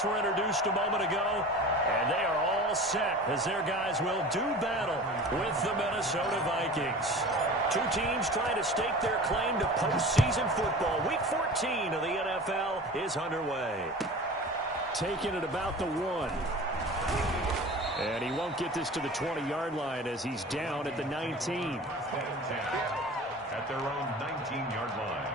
backs were introduced a moment ago, and they are all set as their guys will do battle with the Minnesota Vikings. Two teams trying to stake their claim to postseason football. Week 14 of the NFL is underway. Taking it about the 1. And he won't get this to the 20-yard line as he's down at the 19. At their own 19-yard line.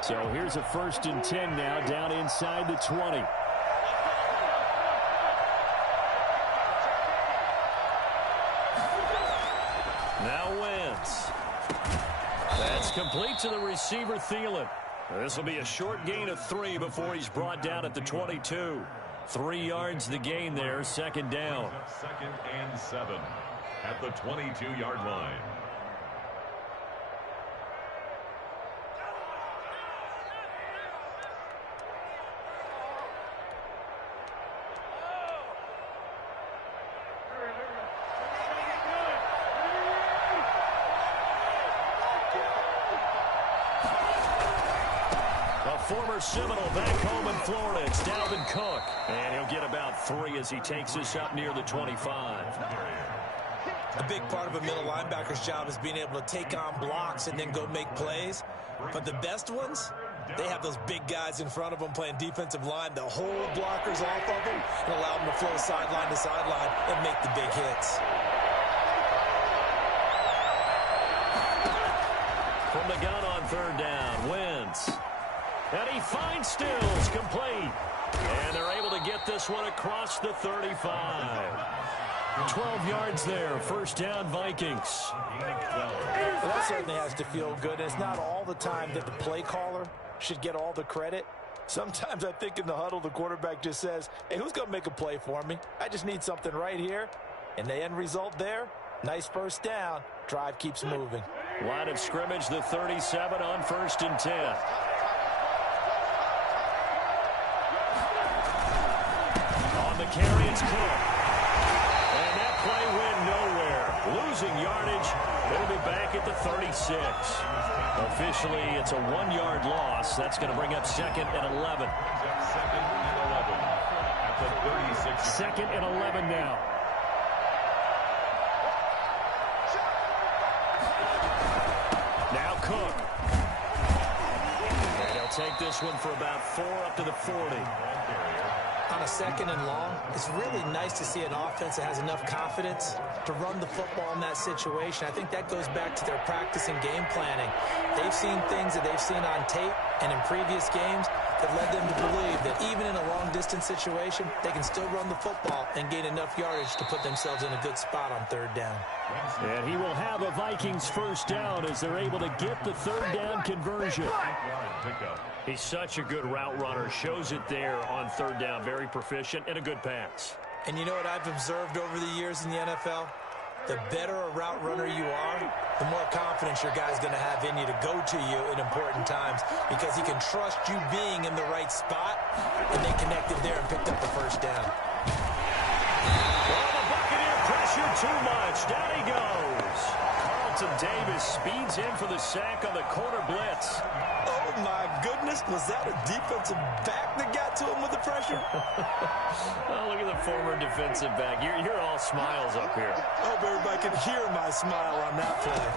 So here's a 1st and 10 now, down inside the 20. Now Wentz. That's complete to the receiver, Thielen. This will be a short gain of 3 before he's brought down at the 22. 3 yards the gain there, 2nd down. 2nd and 7 at the 22-yard line. Former Seminole back home in Florida. It's Dalvin Cook. And he'll get about 3 as he takes this up near the 25. A big part of a middle linebacker's job is being able to take on blocks and then go make plays. But the best ones, they have those big guys in front of them playing defensive line that hold blockers off of them and allow them to flow sideline to sideline and make the big hits. From the gun on 3rd down, Wentz. And he finds Stills, complete. And they're able to get this one across the 35. 12 yards there, 1st down Vikings. Well, that certainly has to feel good. It's not all the time that the play caller should get all the credit. Sometimes I think in the huddle, the quarterback just says, hey, who's going to make a play for me? I just need something right here. And the end result there, nice 1st down. Drive keeps moving. Line of scrimmage, the 37 on 1st and 10. The carry, it's Cook. And that play went nowhere. Losing yardage. It'll be back at the 36. Officially, it's a 1-yard loss. That's going to bring up 2nd and 11. 2nd and 11 at the 36. 2nd and 11 now. Now Cook. And he'll take this one for about 4 up to the 40. On a 2nd and long, it's really nice to see an offense that has enough confidence to run the football in that situation. I think that goes back to their practice and game planning. They've seen things that they've seen on tape and in previous games that led them to believe that even in a long-distance situation, they can still run the football and gain enough yardage to put themselves in a good spot on 3rd down. And he will have a Vikings 1st down as they're able to get the 3rd down conversion. He's such a good route runner. Shows it there on 3rd down. Very proficient and a good pass. And you know what I've observed over the years in the NFL? The better a route runner you are, the more confidence your guy's going to have in you to go to you in important times because he can trust you being in the right spot, and they connected there and picked up the 1st down. Well, the Buccaneer pressure too much. Down he goes. Carlton Davis speeds in for the sack on the corner blitz. Oh, my goodness. Was that a defensive back that got to him with the pressure? Oh, look at the former defensive back. You're all smiles up here. I hope everybody can hear my smile on that play.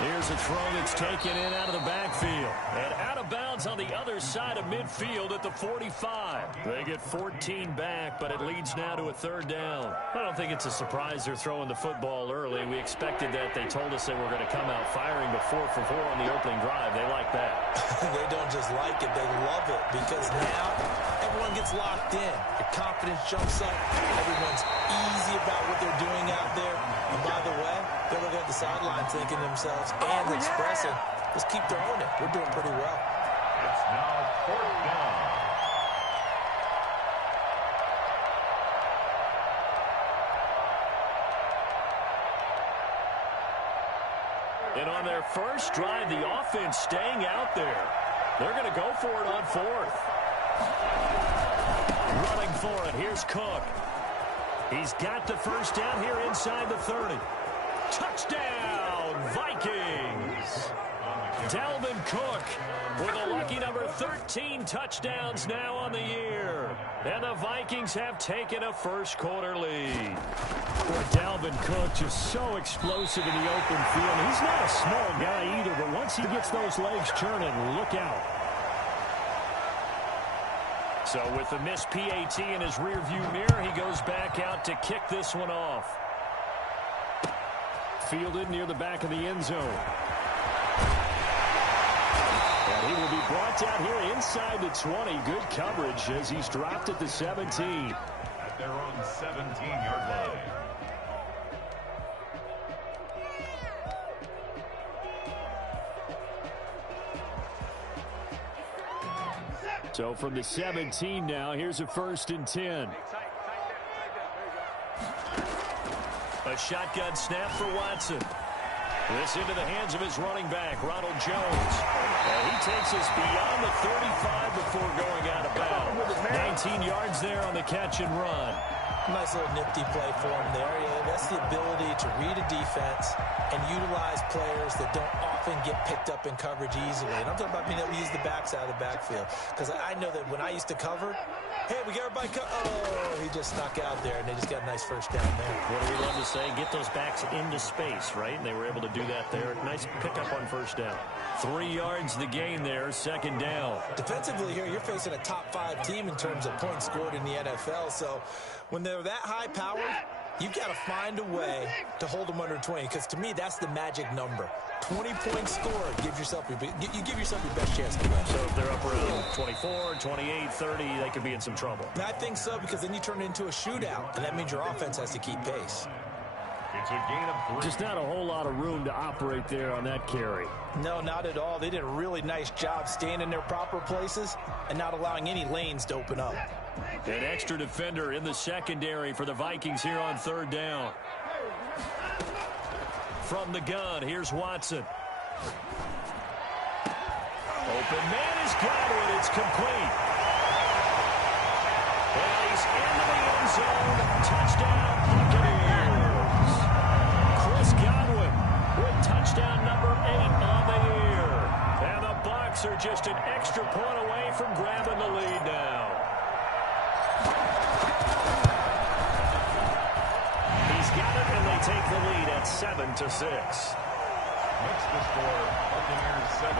Here's a throw that's taken in out of the backfield. And out of bounds on the other side of midfield at the 45. They get 14 back, but it leads now to a 3rd down. I don't think it's a surprise they're throwing the football early. We expected that. They told us they were going to come out firing before 4 for 4 on the opening drive. They like that. They don't just like it, they love it, because now everyone gets locked in. Your confidence jumps up. Everyone's easy about what they're doing out there. And by the way, they're looking at the sideline thinking to themselves and expressing, let's keep throwing it. We're doing pretty well. It's now 4th down. And on their first drive, the offense staying out there. They're going to go for it on 4th. Running for it. Here's Cook. He's got the 1st down here inside the 30. Touchdown, Vikings! Dalvin Cook with a lucky number 13 touchdowns now on the year. And the Vikings have taken a first-quarter lead. Boy, Dalvin Cook just so explosive in the open field. He's not a small guy either, but once he gets those legs churning, look out. So with the missed PAT in his rearview mirror, he goes back out to kick this one off. Fielded near the back of the end zone. And he will be brought down here inside the 20. Good coverage as he's dropped at the 17. At their own 17-yard line. So from the 17 now, here's a 1st and 10. A shotgun snap for Watson. This into the hands of his running back, Ronald Jones. And he takes us beyond the 35 before going out of bounds. 19 yards there on the catch and run. Nice little nifty play for him there. Yeah, that's the ability to read a defense and utilize players that don't often get picked up in coverage easily. And I'm talking about being able to use the backs out of the backfield. Because I know that when I used to cover, hey, we got everybody oh, he just snuck out there, and they just got a nice first down there. What do we love to say? Get those backs into space, right? And they were able to do that there. Nice pickup on first down. 3 yards the gain there, 2nd down. Defensively here, you're facing a top-5 team in terms of points scored in the NFL. So when they're that high-powered, you've got to find a way to hold them under 20. Because to me, that's the magic number. 20 points scored. You give yourself your best chance to win. So if they're up around 24, 28, 30, they could be in some trouble. And I think so, because then you turn it into a shootout, and that means your offense has to keep pace. It's a gain of 3. Just not a whole lot of room to operate there on that carry. No, not at all. They did a really nice job staying in their proper places and not allowing any lanes to open up. An extra defender in the secondary for the Vikings here on 3rd down. From the gun, here's Watson. Open man is Godwin. It's complete. And he's into the end zone. Touchdown, Buccaneers. Chris Godwin with touchdown number 8 on the year. And the Bucs are just an extra point away from grabbing the lead now. He's got it, and they take the lead at 7-6. Makes the score Buccaneers 7,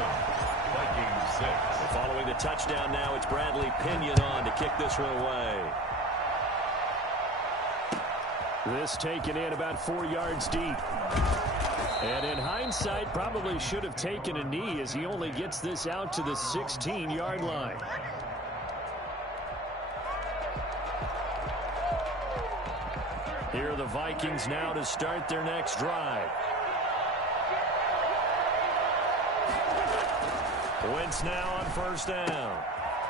Vikings 6. Following the touchdown now, it's Bradley Pinion on to kick this one away. This taken in about 4 yards deep. And in hindsight, probably should have taken a knee as he only gets this out to the 16-yard line. Here are the Vikings now to start their next drive. Wentz now on 1st down.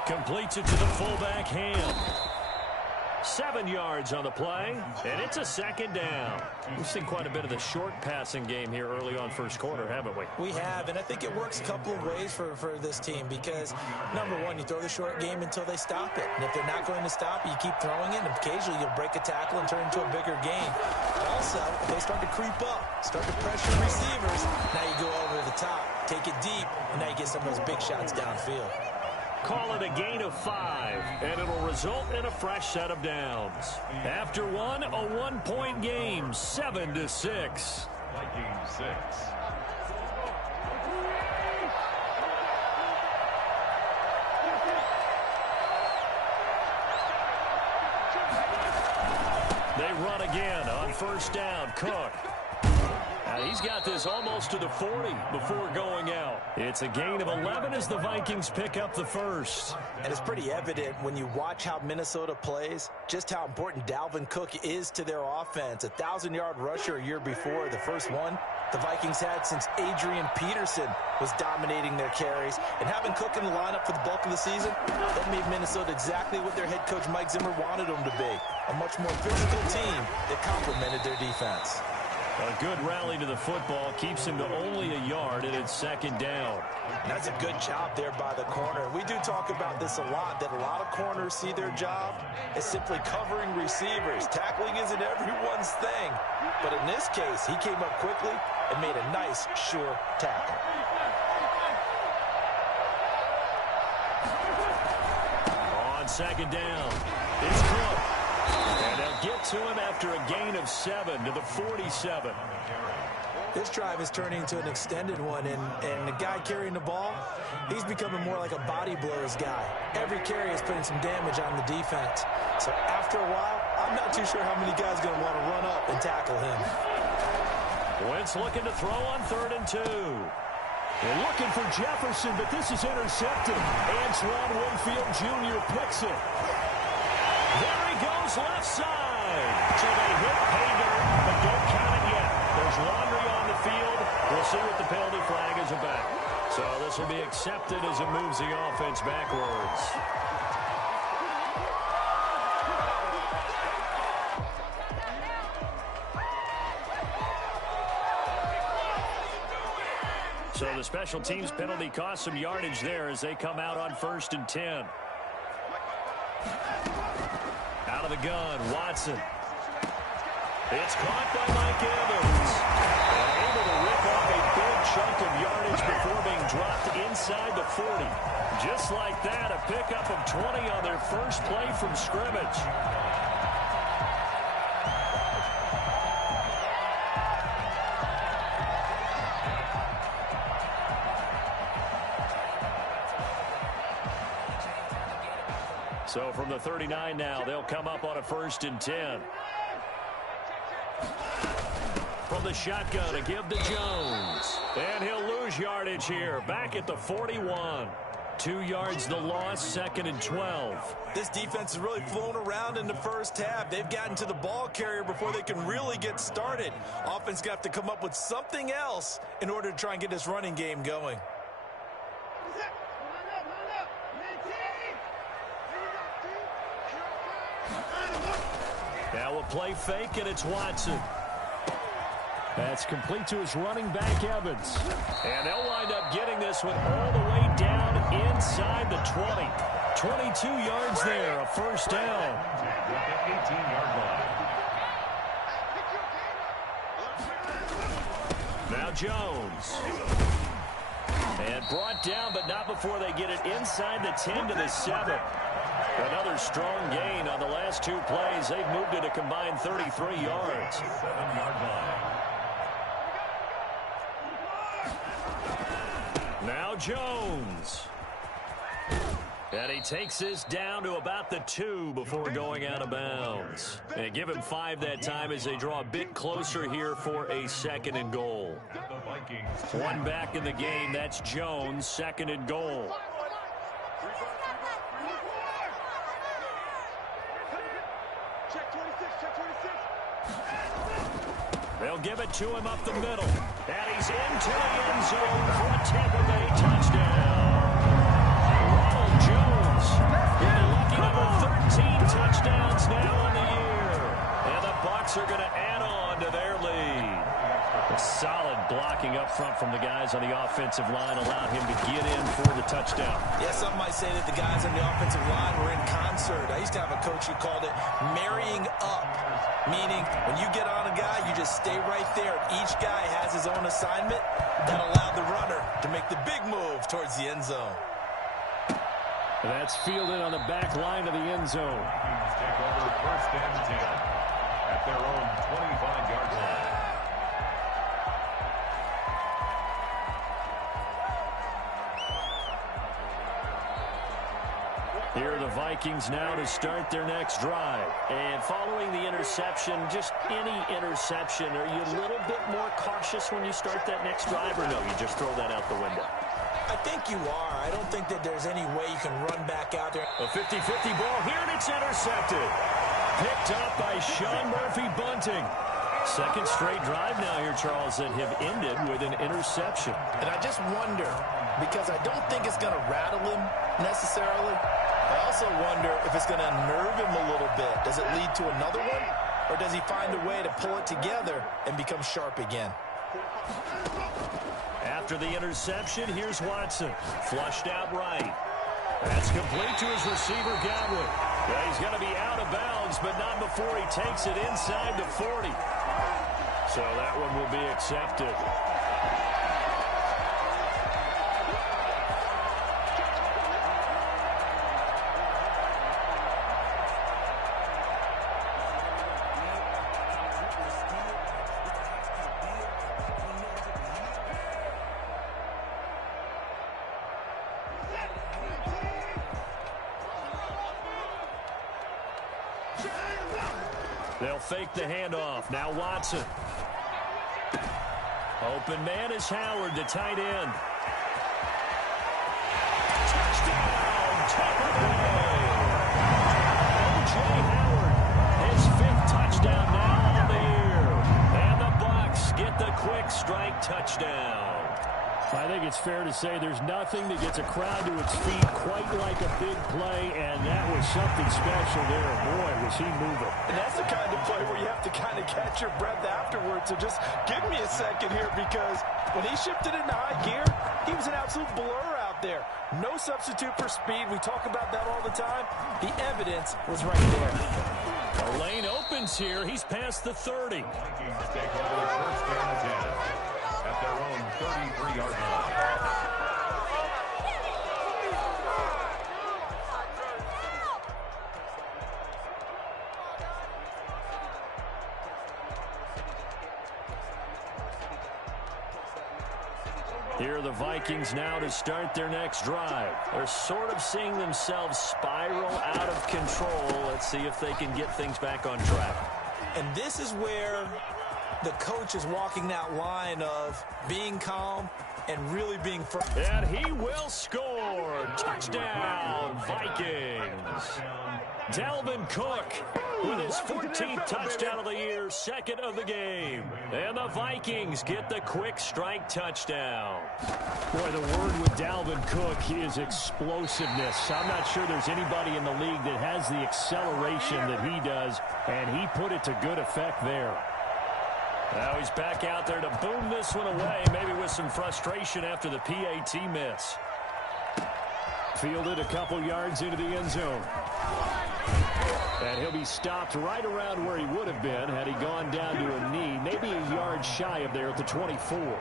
Completes it to the fullback, Ham. 7 yards on the play, and it's a 2nd down. We've seen quite a bit of the short passing game here early on 1st quarter, haven't we? We have, and I think it works a couple of ways for this team because, number one, you throw the short game until they stop it. And if they're not going to stop it, you keep throwing it, and occasionally you'll break a tackle and turn it into a bigger game. Also, if they start to creep up, start to pressure receivers, now you go over the top, take it deep, and now you get some of those big shots downfield. Call it a gain of 5, and it'll result in a fresh set of downs. After one, a 1-point game, 7-6. Vikings 6. They run again on 1st down. Cook. He's got this almost to the 40 before going out. It's a gain of 11 as the Vikings pick up the 1st. And it's pretty evident when you watch how Minnesota plays, just how important Dalvin Cook is to their offense. 1,000-yard rusher a year before, the first one the Vikings had since Adrian Peterson was dominating their carries. And having Cook in the lineup for the bulk of the season, that made Minnesota exactly what their head coach Mike Zimmer wanted them to be. A much more physical team that complemented their defense. A good rally to the football keeps him to only a yard, and it's second down. That's a good job there by the corner. We do talk about this a lot, that a lot of corners see their job as simply covering receivers. Tackling isn't everyone's thing. But in this case, he came up quickly and made a nice, sure tackle. On second down, it's Cook. And they'll get to him after a gain of 7 to the 47. This drive is turning into an extended one, and the guy carrying the ball, he's becoming more like a body blows guy. Every carry is putting some damage on the defense. So after a while, I'm not too sure how many guys are going to want to run up and tackle him. Wentz looking to throw on 3rd and 2. They're looking for Jefferson, but this is intercepted. Antoine Winfield Jr. picks it. There he goes, left side. So they hit pay dirt, but don't count it yet. There's laundry on the field. We'll see what the penalty flag is about. So this will be accepted as it moves the offense backwards. So the special teams penalty cost some yardage there as they come out on 1st and 10. Out of the gun, Watson. It's caught by Mike Evans. And able to rip off a big chunk of yardage before being dropped inside the 40. Just like that, a pickup of 20 on their first play from scrimmage. So from the 39 now, they'll come up on a 1st and 10. From the shotgun, a give to Jones. And he'll lose yardage here, back at the 41. 2 yards the loss, 2nd and 12. This defense has really flown around in the first half. They've gotten to the ball carrier before they can really get started. Offense got to come up with something else in order to try and get this running game going. Now a play fake, and it's Watson. That's complete to his running back, Evans. And they'll wind up getting this one all the way down inside the 20. 22 yards there, a 1st down. At the 18-yard line. Now Jones. And brought down, but not before they get it inside the 10 to the 7. Another strong gain on the last 2 plays. They've moved it a combined 33 yards. 7-yard line. Now Jones. And he takes this down to about the 2 before going out of bounds. And give him 5 that time as they draw a bit closer here for a 2nd and goal. One back in the game. That's Jones, 2nd and goal. They'll give it to him up the middle. And he's into the end zone for a Tampa Bay touchdown. Ronald Jones with a lucky number 13 touchdowns now on the year. And the Bucs are going to add on to their lead. A solid blocking up front from the guys on the offensive line allowed him to get in for the touchdown. Yeah, some might say that the guys on the offensive line were in concert. I used to have a coach who called it marrying up, meaning when you get on a guy, you just stay right there. Each guy has his own assignment. That allowed the runner to make the big move towards the end zone. That's fielded on the back line of the end zone. Take over 1st and 10 at their own 25-yard line. Here are the Vikings now to start their next drive. And following the interception, just any interception, are you a little bit more cautious when you start that next drive, or no, you just throw that out the window? I think you are. I don't think that there's any way you can run back out there. A 50-50 ball here, and it's intercepted. Picked up by Sean Murphy-Bunting. Second straight drive now here, Charles, that have ended with an interception. And I just wonder, because I don't think it's going to rattle him necessarily. I also wonder if it's going to unnerve him a little bit. Does it lead to another one? or does he find a way to pull it together and become sharp again? After the interception, here's Watson. Flushed out right. That's complete to his receiver, Godwin. Well, he's going to be out of bounds, but not before he takes it inside the 40. So that one will be accepted. They'll fake the handoff. Now Watson. Open man is Howard, the tight end. Touchdown! Tampa Bay! O.J. Howard, his 5th touchdown now on the year. And the Bucs get the quick strike touchdown. I think it's fair to say there's nothing that gets a crowd to its feet quite like a big play, and that was something special there. Boy, was he moving. And that's the kind of play where you have to kind of catch your breath afterwards. So just give me a second here, because when he shifted into high gear, he was an absolute blur out there. No substitute for speed. We talk about that all the time. The evidence was right there. The lane opens here. He's past the 30. Vikings take over first and 10 at their own 33-yard line. Here are the Vikings now to start their next drive. They're sort of seeing themselves spiral out of control. Let's see if they can get things back on track. And this is where the coach is walking that line of being calm and really being firm. And he will score. Touchdown, Vikings. Dalvin Cook with his 14th touchdown of the year, 2nd of the game. And the Vikings get the quick strike touchdown. Boy, the word with Dalvin Cook is explosiveness. I'm not sure there's anybody in the league that has the acceleration that he does, and he put it to good effect there. Now he's back out there to boom this one away, maybe with some frustration after the PAT miss. Fielded a couple yards into the end zone. And he'll be stopped right around where he would have been had he gone down to a knee, maybe a yard shy of there at the 24.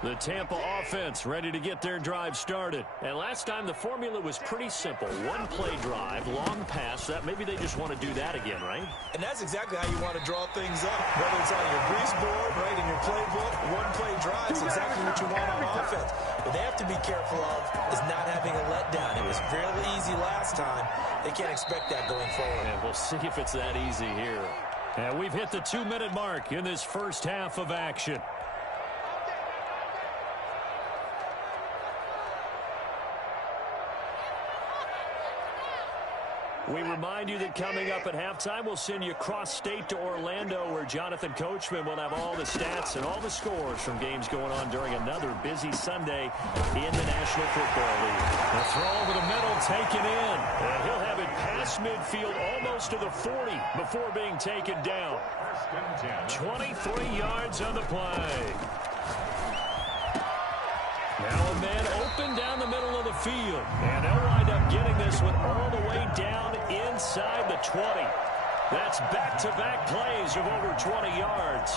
The Tampa offense ready to get their drive started. And last time the formula was pretty simple. One play drive, long pass. That maybe they just want to do that again, right? And that's exactly how you want to draw things up. Whether it's on your grease board, right, in your playbook, one play drive is exactly what you want on offense. What they have to be careful of is not having a letdown. It was fairly easy last time. They can't expect that going forward. And we'll see if it's that easy here. And we've hit the 2-minute mark in this first half of action. We remind you that coming up at halftime, we'll send you cross-state to Orlando, where Jonathan Coachman will have all the stats and all the scores from games going on during another busy Sunday in the National Football League. The throw over the middle taken in, and he'll have it past midfield almost to the 40 before being taken down. 23 yards on the play. Now a man open down the middle of the field. And they'll wind up getting this one all the way down inside the 20. That's back-to-back plays of over 20 yards.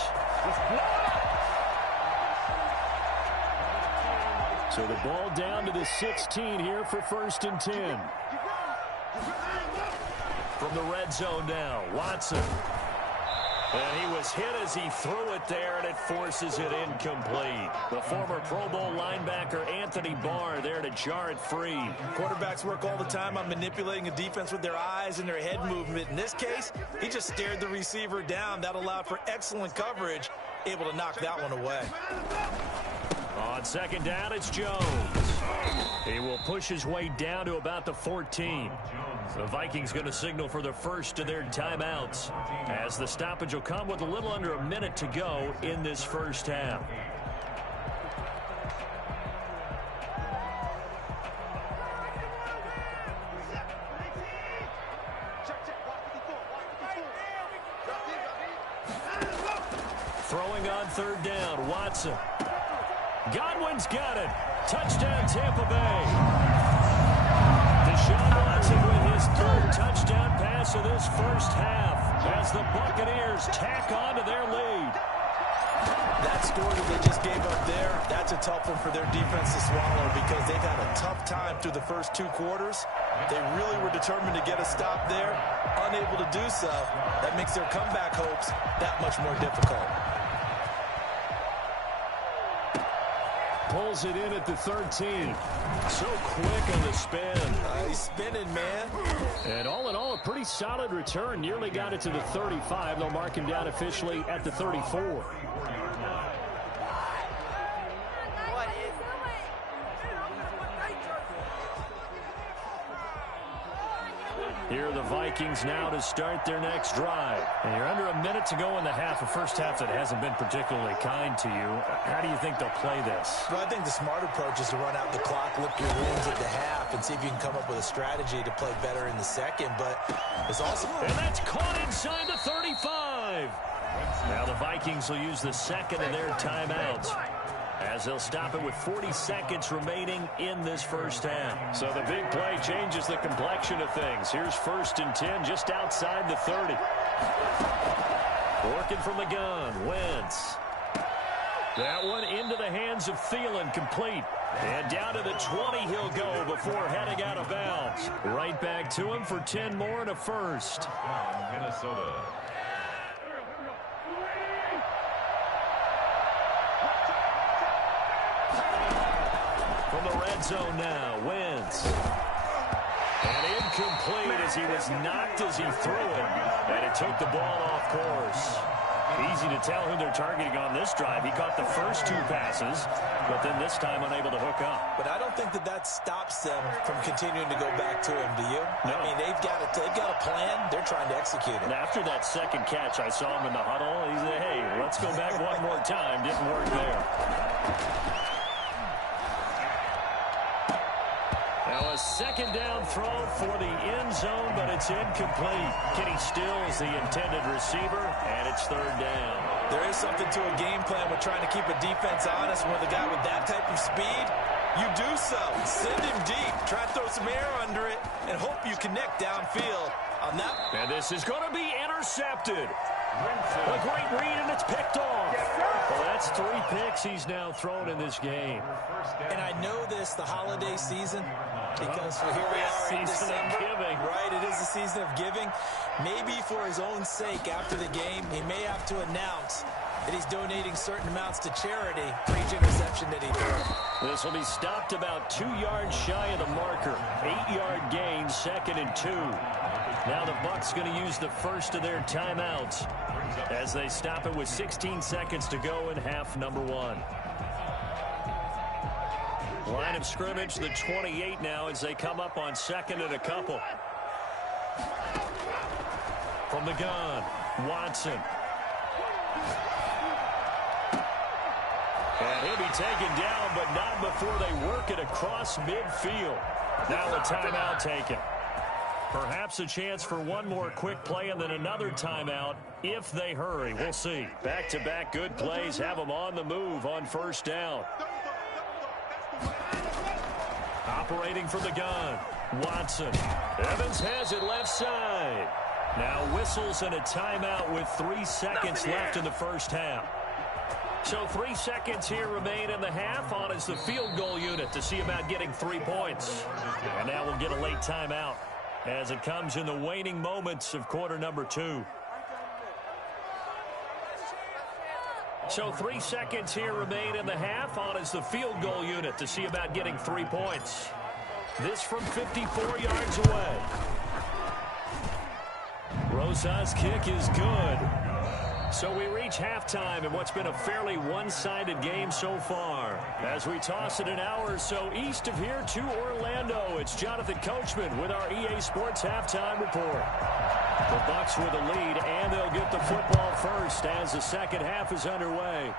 So the ball down to the 16 here for 1st and 10. From the red zone now, Watson. And he was hit as he threw it there, and it forces it incomplete. The former Pro Bowl linebacker Anthony Barr there to jar it free. Quarterbacks work all the time on manipulating a defense with their eyes and their head movement. In this case, he just stared the receiver down. That allowed for excellent coverage, able to knock that one away. On second down, it's Jones. He will push his way down to about the 14. The Vikings going to signal for the first of their timeouts, as the stoppage will come with a little under a minute to go in this first half. Throwing on third down, Watson. Godwin's got it. Touchdown, Tampa Bay. Deshaun Watson with his third touchdown pass of this first half as the Buccaneers tack on to their lead. That score that they just gave up there, that's a tough one for their defense to swallow because they've had a tough time through the first two quarters. They really were determined to get a stop there, unable to do so. That makes their comeback hopes that much more difficult. Pulls it in at the 13. So quick on the spin. He's spinning, man. And all in all, a pretty solid return. Nearly got it to the 35. They'll mark him down officially at the 34. Here are the Vikings now to start their next drive. And you're under a minute to go in the half, a first half that hasn't been particularly kind to you. How do you think they'll play this? Well, I think the smart approach is to run out the clock, lick your wounds at the half, and see if you can come up with a strategy to play better in the second. But it's also... And that's caught inside the 35. Now the Vikings will use the second of their timeouts, as they'll stop it with 40 seconds remaining in this first half. So the big play changes the complexion of things. Here's 1st and 10 just outside the 30. Working from the gun, Wentz. That one into the hands of Thielen, complete. And down to the 20 he'll go before heading out of bounds. Right back to him for 10 more and a first. Minnesota. From the red zone now, Wentz. And incomplete as he was knocked as he threw it. And it took the ball off course. Easy to tell who they're targeting on this drive. He caught the first two passes, but then this time unable to hook up. But I don't think that stops them from continuing to go back to him, do you? No. I mean, they've got a plan. They're trying to execute it. And after that second catch, I saw him in the huddle. He said, hey, let's go back one more time. Didn't work there. Now a second down throw for the end zone, but it's incomplete. Kenny Stills the intended receiver, and it's third down. There is something to a game plan with trying to keep a defense honest. With a guy with that type of speed, you do so. Send him deep. Try to throw some air under it and hope you connect downfield on that. And this is going to be intercepted. A great read, and it's picked off. Well, that's 3 picks he's now thrown in this game. And I know this, the holiday season, because here we are in December. Giving. Right, it is the season of giving. Maybe for his own sake after the game, he may have to announce that he's donating certain amounts to charity for each interception that he threw. This will be stopped about 2 yards shy of the marker. 8-yard gain, 2nd and 2. Now the Bucs going to use the first of their timeouts as they stop it with 16 seconds to go in half number 1. Line of scrimmage, the 28 now as they come up on 2nd and a couple. From the gun, Watson. And he'll be taken down, but not before they work it across midfield. Now a timeout taken. Perhaps a chance for one more quick play and then another timeout if they hurry. We'll see. Back-to-back good plays have them on the move on first down. Operating from the gun, Watson. Evans has it left side. Now whistles and a timeout with 3 seconds left in the first half. So 3 seconds here remain in the half on as the field goal unit to see about getting 3 points. And now we'll get a late timeout as it comes in the waning moments of quarter number 2. So 3 seconds here remain in the half on as the field goal unit to see about getting 3 points. This from 54 yards away. Rosas' kick is good. So we reach halftime in what's been a fairly one-sided game so far. As we toss it an hour or so east of here to Orlando, it's Jonathan Coachman with our EA Sports Halftime Report. The Bucs with a lead, and they'll get the football first as the second half is underway.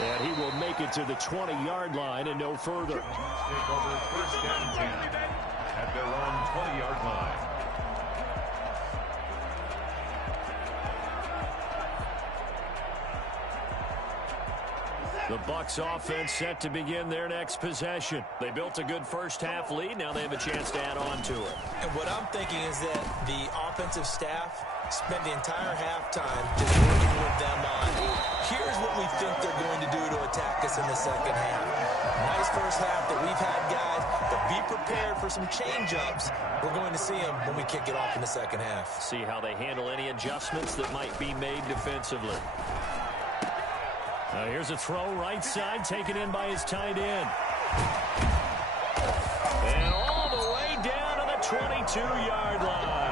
And he will make it to the 20-yard line and no further. Take over first and 10 at their own 20-yard line. The Bucs offense set to begin their next possession. They built a good first-half lead. Now they have a chance to add on to it. And what I'm thinking is that the offensive staff spent the entire halftime just working with them on, here's what we think they're going to do to attack us in the second half. Nice first half that we've had, guys, but be prepared for some change-ups. We're going to see them when we kick it off in the second half. See how they handle any adjustments that might be made defensively. Here's a throw right side, taken in by his tight end. And all the way down to the 22-yard line.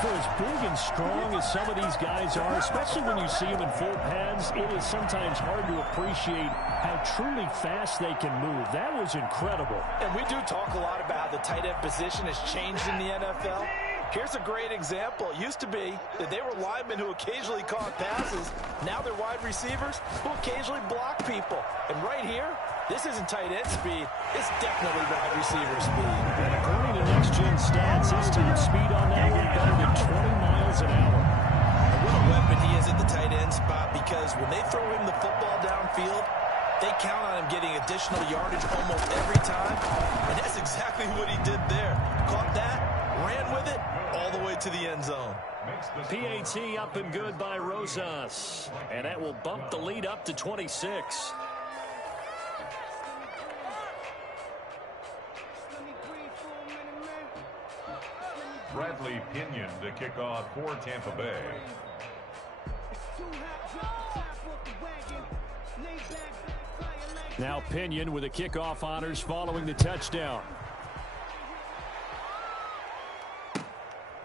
For as big and strong as some of these guys are, especially when you see them in full pads, it is sometimes hard to appreciate how truly fast they can move. That was incredible. And we do talk a lot about how the tight end position has changed in the NFL. Here's a great example. It used to be that they were linemen who occasionally caught passes. Now they're wide receivers who occasionally block people. And right here, this isn't tight end speed. It's definitely wide receiver speed. And according to next-gen stats, his top speed on that one better than 20 miles an hour. And what a weapon he is at the tight end spot, because when they throw him the football downfield, they count on him getting additional yardage almost every time. And that's exactly what he did there. Caught that, ran with it, all the way to the end zone. PAT up and good by Rosas. And that will bump the lead up to 26. Bradley Pinion to kick off for Tampa Bay. Now Pinion with the kickoff honors following the touchdown.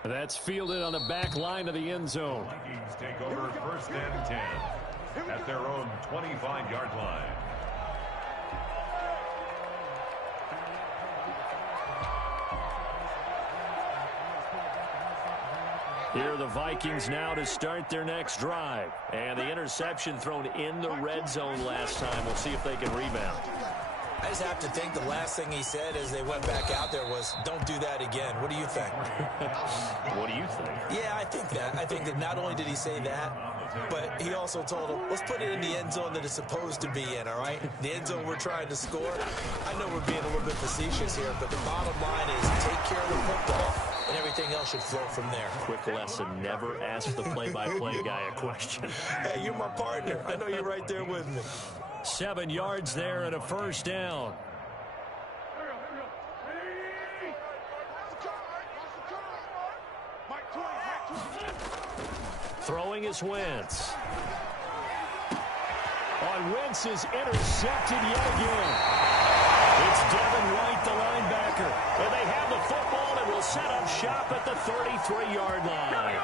That's fielded on the back line of the end zone. Vikings take over first and 10 at their own 25-yard line. Here are the Vikings now to start their next drive. And the interception thrown in the red zone last time. We'll see if they can rebound. I just have to think the last thing he said as they went back out there was, don't do that again. What do you think? What do you think? Yeah, I think that. I think that not only did he say that, but he also told him, let's put it in the end zone that it's supposed to be in, all right? The end zone we're trying to score. I know we're being a little bit facetious here, but the bottom line is take care of the football, and everything else should flow from there. Quick lesson, never ask the play-by-play guy a question. Hey, you're my partner. I know you're right there with me. 7 yards there and a first down. Throwing is Wentz. On Wentz is intercepted yet again. It's Devin White, the linebacker. And they have the football and will set up shop at the 33-yard line.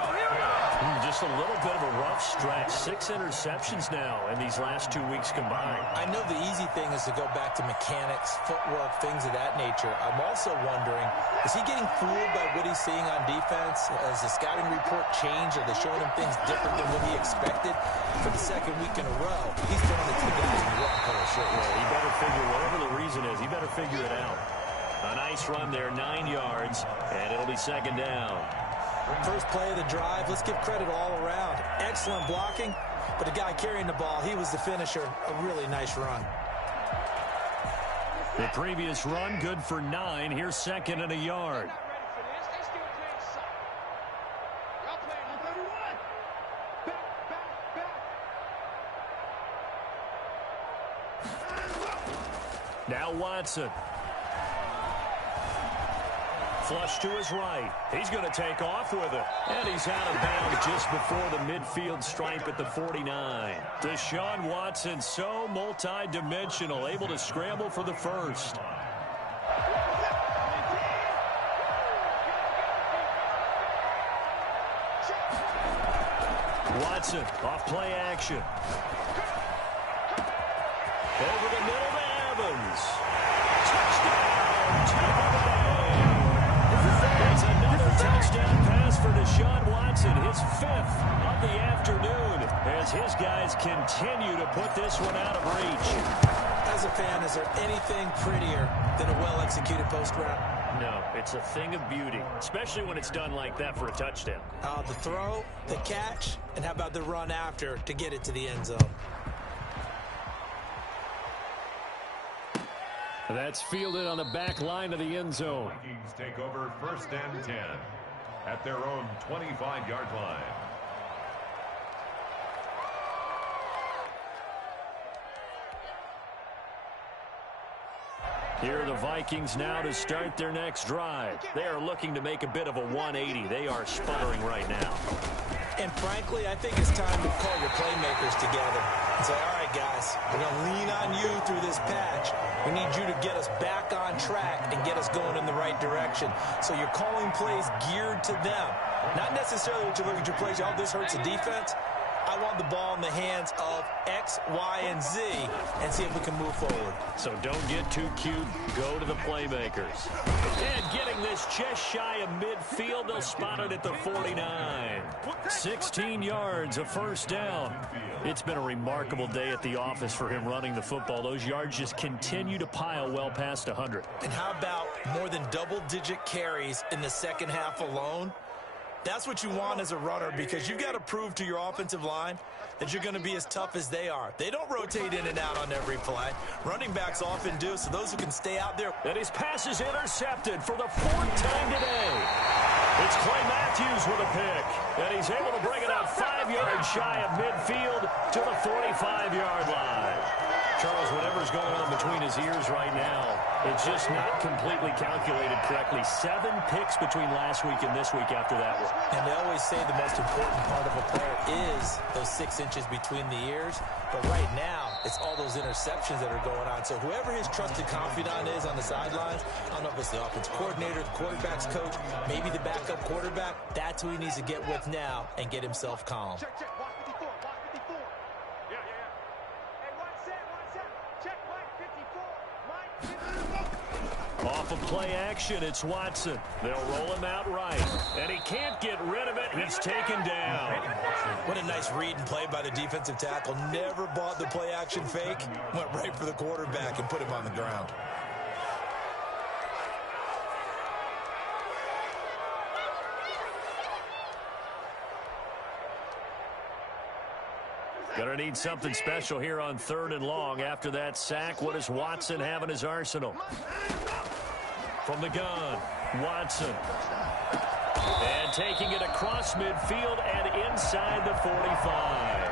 Just a little bit of a rough stretch. 6 interceptions now in these last 2 weeks combined. I know the easy thing is to go back to mechanics, footwork, things of that nature. I'm also wondering, is he getting fooled by what he's seeing on defense? Has the scouting report changed? Are they showing him things different than what he expected? For the second week in a row, he's throwing it to the guys in the wrong color shirt. Well, he better figure, whatever the reason is, he better figure it out. A nice run there, 9 yards, and it'll be second down. First play of the drive, let's give credit all around. Excellent blocking, but the guy carrying the ball, he was the finisher. A really nice run. The previous run, good for 9. Here's second and a yard. Now Watson. Flush to his right. He's going to take off with it. And he's out of bounds just before the midfield stripe at the 49. Deshaun Watson, so multi-dimensional, able to scramble for the first. Watson off play action. Over the middle to Evans. Touchdown, Tampa Bay. It's another touchdown pass for Deshaun Watson, his 5th of the afternoon, as his guys continue to put this one out of reach. As a fan, is there anything prettier than a well-executed post route? No, it's a thing of beauty, especially when it's done like that for a touchdown. The throw, the catch, and how about the run after to get it to the end zone? That's fielded on the back line of the end zone. Vikings take over 1st and 10 at their own 25-yard line. Here are the Vikings now to start their next drive. They are looking to make a bit of a 180. They are sputtering right now. And frankly, I think it's time to call your playmakers together and say, all right, guys, we're going to lean on you through this patch. We need you to get us back on track and get us going in the right direction. So you're calling plays geared to them. Not necessarily what you look at your plays, oh, this hurts the defense. I want the ball in the hands of X, Y, and Z and see if we can move forward. So don't get too cute. Go to the playmakers. And getting this just shy of midfield, they'll spot it at the 49. 16 yards, a first down. It's been a remarkable day at the office for him running the football. Those yards just continue to pile well past 100. And how about more than double-digit carries in the second half alone? That's what you want as a runner, because you've got to prove to your offensive line that you're going to be as tough as they are. They don't rotate in and out on every play. Running backs often do, so those who can stay out there. And his pass is intercepted for the 4th time today. It's Clay Matthews with a pick, and he's able to bring it up 5 yards shy of midfield to the 45-yard line. Charles, whatever's going on between his ears right now, it's just not completely calculated correctly. 7 picks between last week and this week after that one. And they always say the most important part of a player is those 6 inches between the ears. But right now, it's all those interceptions that are going on. So whoever his trusted confidant is on the sidelines, I don't know if it's the offense coordinator, the quarterback's coach, maybe the backup quarterback, that's who he needs to get with now and get himself calm. Check, check, watch 54, watch 54. Yeah. Hey, one set. Check, Mike 54. Off of play action, it's Watson. They'll roll him out right. And he can't get rid of it. He's taken down. What a nice read and play by the defensive tackle. Never bought the play action fake. Went right for the quarterback and put him on the ground. Gonna need something special here on 3rd and long. After that sack, what does Watson have in his arsenal? From the gun, Watson. And taking it across midfield and inside the 45.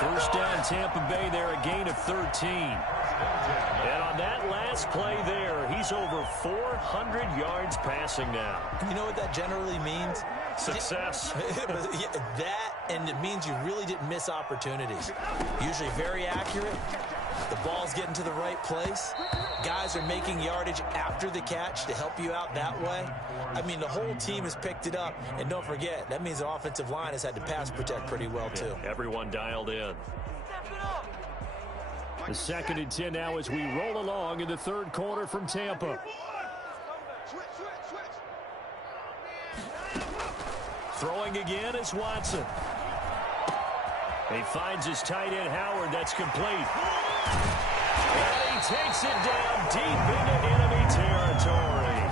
First down, Tampa Bay there, a gain of 13. And on that last play there, he's over 400 yards passing now. You know what that generally means? Success. That, and it means you really didn't miss opportunities. Usually very accurate. The ball's getting to the right place. Guys are making yardage after the catch to help you out that way. I mean, the whole team has picked it up. And don't forget, that means the offensive line has had to pass protect pretty well, too. Everyone dialed in. The 2nd and 10 now as we roll along in the 3rd quarter from Tampa. Throwing again is Watson. He finds his tight end, Howard. That's complete. And he takes it down deep into enemy territory.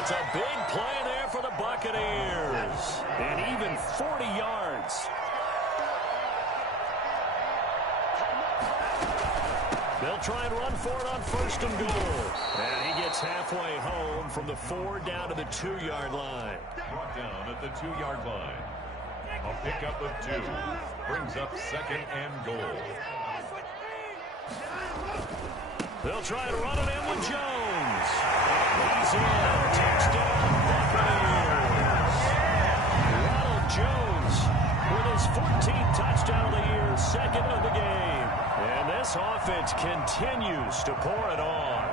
It's a big play there for the Buccaneers. And even 40 yards. They'll try and run for it on 1st and goal. And he gets halfway home from the 4 down to the 2-yard line. Brought down at the 2-yard line. A pickup of 2 brings up 2nd and goal. They'll try to run it in with Jones. He's in. Touchdown, Buccaneers. Ronald Jones with his 14th touchdown of the year, 2nd of the game. And this offense continues to pour it on.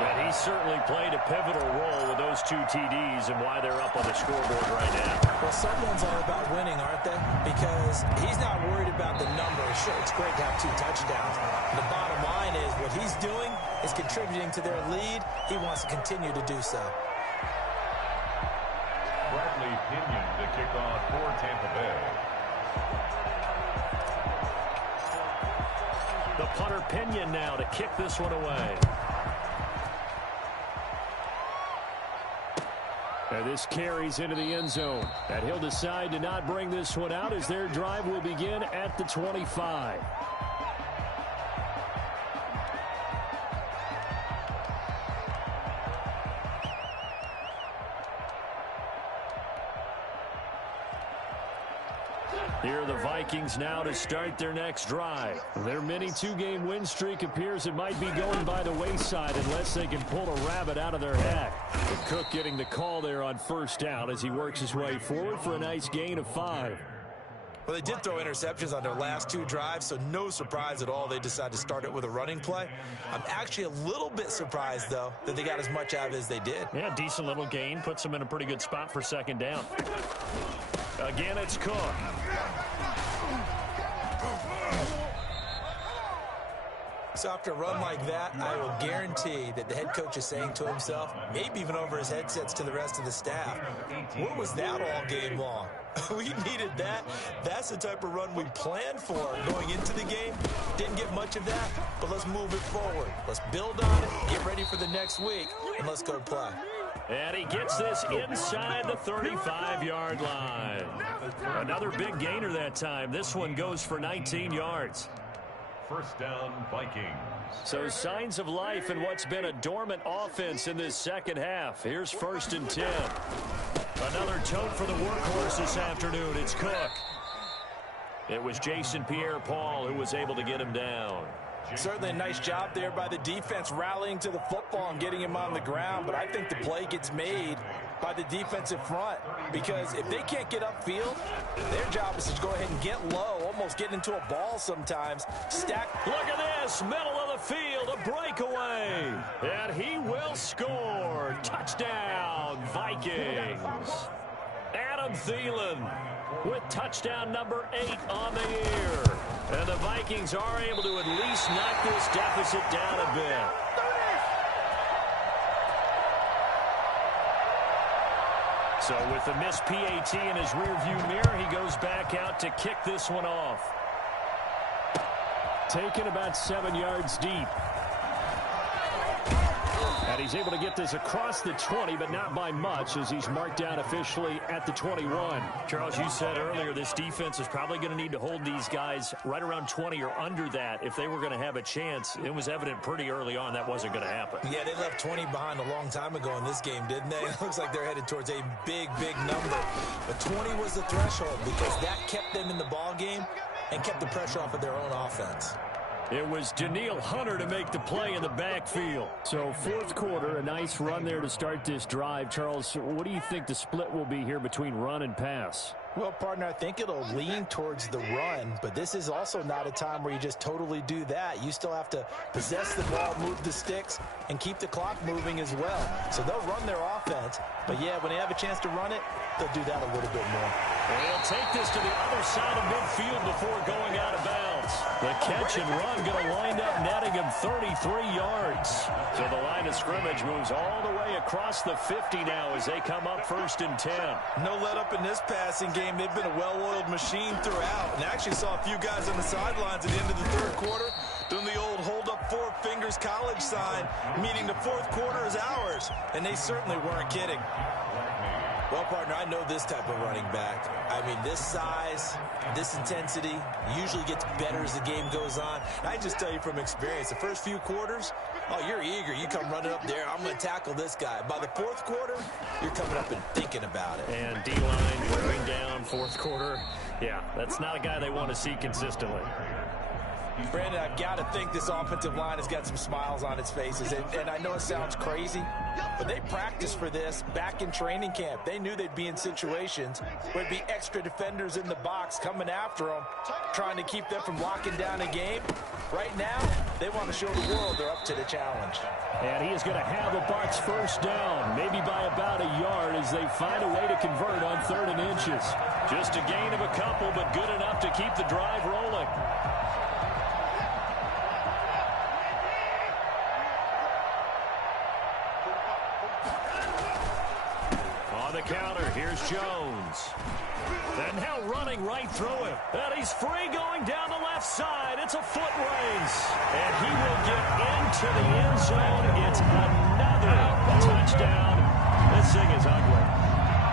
And he certainly played a pivotal role with those 2 TDs and why they're up on the scoreboard right now. Well, someone's all about winning, aren't they? Because he's not worried about the numbers. Sure, it's great to have 2 touchdowns. The bottom line is what he's doing is contributing to their lead. He wants to continue to do so. Bradley Pinion to kick off for Tampa Bay. The punter Pinion now to kick this one away. And this carries into the end zone. And he'll decide to not bring this one out as their drive will begin at the 25. Here are the Vikings now to start their next drive. Their mini 2-game win streak appears it might be going by the wayside unless they can pull a rabbit out of their hat. Cook getting the call there on first down as he works his way forward for a nice gain of 5. Well, they did throw interceptions on their last 2 drives, so no surprise at all they decided to start it with a running play. I'm actually a little bit surprised, though, that they got as much out of it as they did. Yeah, decent little gain. Puts them in a pretty good spot for second down. Again, it's Cook. So after a run like that, I will guarantee that the head coach is saying to himself, maybe even over his headsets to the rest of the staff, what was that all game long? We needed that. That's the type of run we planned for going into the game. Didn't get much of that, but let's move it forward. Let's build on it, get ready for the next week, and let's go play. And he gets this inside the 35-yard line. Another big gainer that time. This one goes for 19 yards. First down, Vikings. So signs of life in what's been a dormant offense in this second half. Here's 1st and 10. Another tote for the workhorse this afternoon. It's Cook. It was Jason Pierre-Paul who was able to get him down. Certainly a nice job there by the defense rallying to the football and getting him on the ground, but I think the play gets made by the defensive front because if they can't get upfield, their job is to go ahead and get low, almost get into a ball sometimes. Stack. Look at this, middle of the field, a breakaway. And he will score. Touchdown, Vikings. Adam Thielen with touchdown number 8 on the year. And the Vikings are able to at least knock this deficit down a bit. So with the missed PAT in his rearview mirror, he goes back out to kick this one off. Taken about 7 yards deep. And he's able to get this across the 20, but not by much as he's marked down officially at the 21. Charles, you said earlier this defense is probably going to need to hold these guys right around 20 or under that if they were going to have a chance. It was evident pretty early on that wasn't going to happen. Yeah, they left 20 behind a long time ago in this game, didn't they? It looks like they're headed towards a big, big number. But 20 was the threshold because that kept them in the ball game and kept the pressure off of their own offense. It was Daniil Hunter to make the play in the backfield. So fourth quarter, a nice run there to start this drive. Charles, what do you think the split will be here between run and pass? Well, partner, I think it'll lean towards the run, but this is also not a time where you just totally do that. You still have to possess the ball, move the sticks, and keep the clock moving as well. So they'll run their offense, but yeah, when they have a chance to run it, they'll do that a little bit more. And he'll take this to the other side of midfield before going out of bounds. The catch and run going to wind up netting him 33 yards. So the line of scrimmage moves all the way across the 50 now as they come up 1st and 10. No let up in this passing game. They've been a well-oiled machine throughout. And I actually saw a few guys on the sidelines at the end of the third quarter doing the old hold up 4 fingers college sign, meaning the fourth quarter is ours. And they certainly weren't kidding. Well, partner, I know this type of running back. I mean, this size, this intensity usually gets better as the game goes on. And I just tell you from experience, the first few quarters, oh, you're eager. You come running up there, I'm going to tackle this guy. By the fourth quarter, you're coming up and thinking about it. And D-line wearing down fourth quarter. Yeah, that's not a guy they want to see consistently. Brandon, I've got to think this offensive line has got some smiles on its faces. And I know it sounds crazy, but they practiced for this back in training camp. They knew they'd be in situations where there'd be extra defenders in the box coming after them, trying to keep them from locking down a game. Right now, they want to show the world they're up to the challenge. And he is going to have the Bucs first down, maybe by about a yard as they find a way to convert on 3rd and inches. Just a gain of a couple, but good enough to keep the drive rolling. On the counter, here's Jones. And now running right through it. And he's free going down the left side. It's a foot race. And he will get into the end zone. It's another touchdown. This thing is ugly.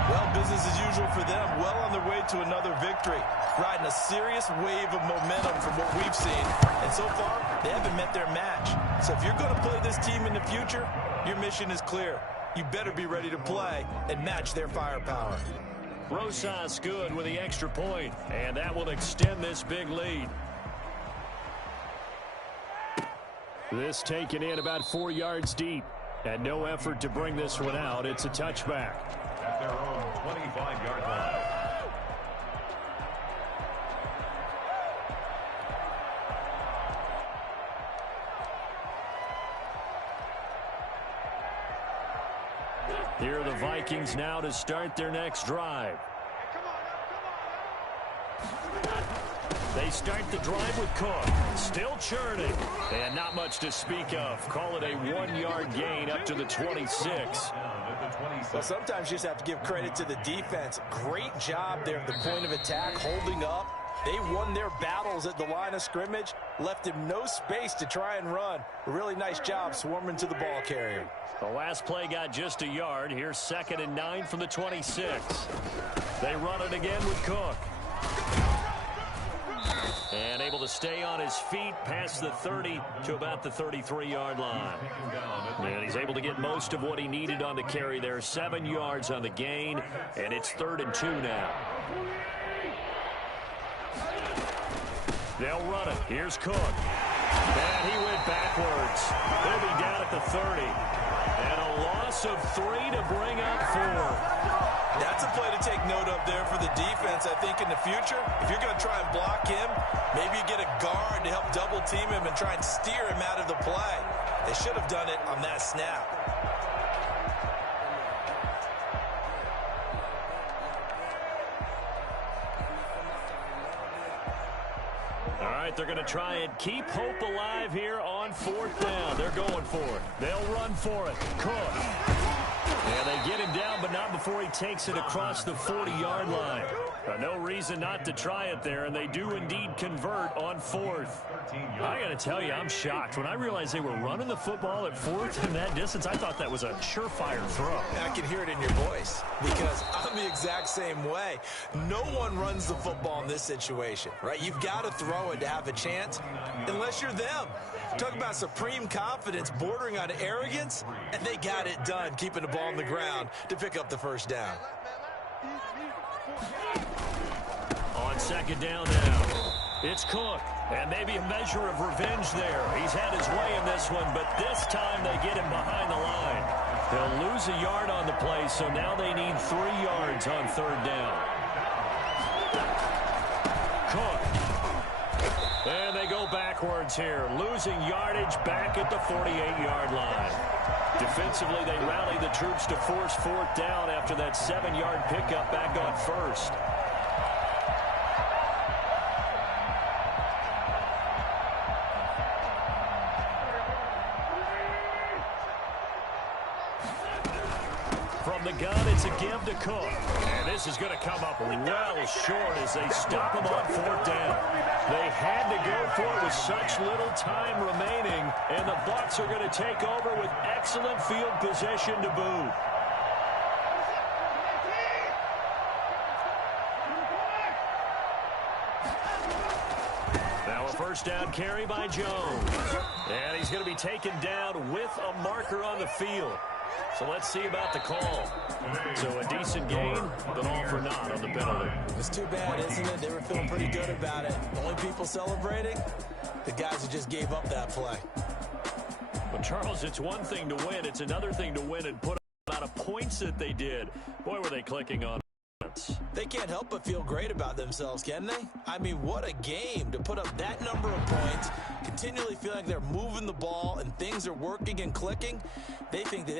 Well, business as usual for them. Well on their way to another victory. Riding a serious wave of momentum from what we've seen. And so far, they haven't met their match. So if you're going to play this team in the future, your mission is clear. You better be ready to play and match their firepower. Rosas good with the extra point, and that will extend this big lead. This taken in about 4 yards deep, and no effort to bring this one out. It's a touchback. At their own 25-yard line. Here are the Vikings now to start their next drive. They start the drive with Cook. Still churning. And not much to speak of. Call it a 1-yard gain up to the 26. Well, sometimes you just have to give credit to the defense. Great job there at the point of attack, holding up. They won their battles at the line of scrimmage, left him no space to try and run. A really nice job swarming to the ball carrier. The last play got just a yard. Here's 2nd and 9 from the 26. They run it again with Cook. And able to stay on his feet past the 30 to about the 33-yard line. And he's able to get most of what he needed on the carry there. 7 yards on the gain, and it's 3rd and 2 now. They'll run it. Here's Cook. And he went backwards. He'll be down at the 30. And a loss of 3 to bring up 4. That's a play to take note of there for the defense, I think, in the future. If you're going to try and block him, maybe you get a guard to help double team him and try and steer him out of the play. They should have done it on that snap. All right, they're going to try and keep hope alive here on 4th down. They're going for it. They'll run for it. Cook. And they get him down, but not before he takes it across the 40-yard line. No reason not to try it there, and they do indeed convert on 4th. I got to tell you, I'm shocked. When I realized they were running the football at 4th in that distance, I thought that was a surefire throw. I can hear it in your voice because I'm the exact same way. No one runs the football in this situation, right? You've got to throw it to have a chance unless you're them. Talk about supreme confidence bordering on arrogance, and they got it done, keeping the ball on the ground to pick up the first down. On 2nd down now, it's Cook, and maybe a measure of revenge there. He's had his way in this one, but this time they get him behind the line. They'll lose a yard on the play, so now they need 3 yards on 3rd down. Cook. And they go backwards here, losing yardage back at the 48-yard line. Defensively, they rally the troops to force 4th down after that 7-yard pickup back on 1st. From the gun, it's a give to Cook. And this is going to come up well short as they stop him on 4th down. They had to go for it with such little time remaining, and the Bucs are going to take over with excellent field position to boot. Now a 1st down carry by Jones. And he's going to be taken down with a marker on the field. So let's see about the call. So a decent gain, but all for naught on the penalty. It's too bad, isn't it? They were feeling pretty good about it. The only people celebrating, the guys who just gave up that play. But, Charles, it's one thing to win. It's another thing to win and put up the amount of points that they did. Boy, were they clicking on. They can't help but feel great about themselves, can they? I mean, what a game to put up that number of points, continually feel like they're moving the ball and things are working and clicking. They think that they